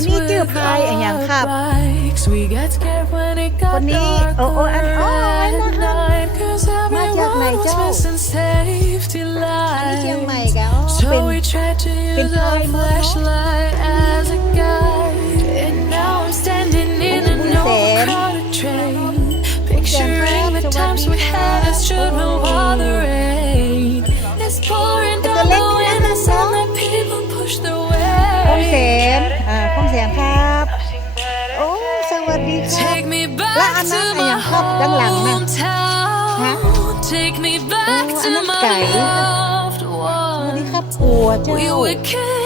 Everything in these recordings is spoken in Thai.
อันนี้ชื่อพายอันอย่างครับ คนนี้โอ้โอ้อันอ๋ออันนะคะมาจากไหนเจ้าอันนี้เชียงใหม่กะอ๋อ So เป็น we tried to Been use our time, นั้น to อันอย่า my งครับด้านหลังน่ะฮะ hometown. Take me back Oh, to anak my guy. loved สวัสดี one. ครับปัวเจ้า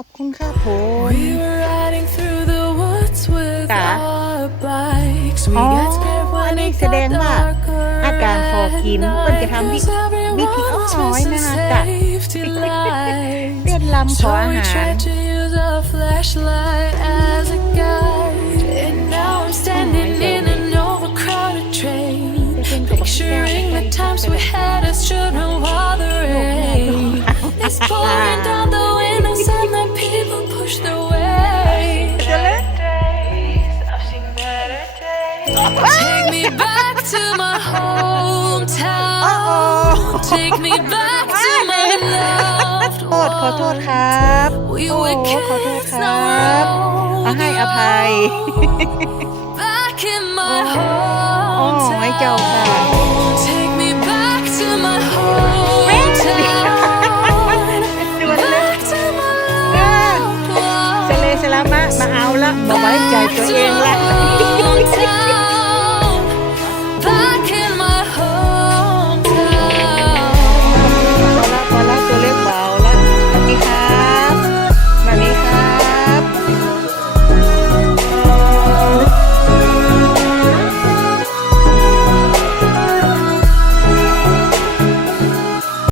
อบคุณครับผม We were riding through the woods with จ๋า our bikes. We อ๋อ got scared อัน when นี้ it แสดง got ว่า darker อาการคอกิน at เพิ่นจะ night. ทำวิ 'Cause วิธี everyone อ้ was อย missing นะคะกะ safety lights. เรียนลำขอ So อา we หาร tried Take me back to my hometown. Take me back to my loved โทษขอโทษ one. ครับ We โอ้ were ขอโทษ kids, ครั now บ we're ขอให้อภัย back in my โอ้ให้เจ้าค่ะ สเลสลามะมาเอาละมาไว้ใจตัวเองละ Back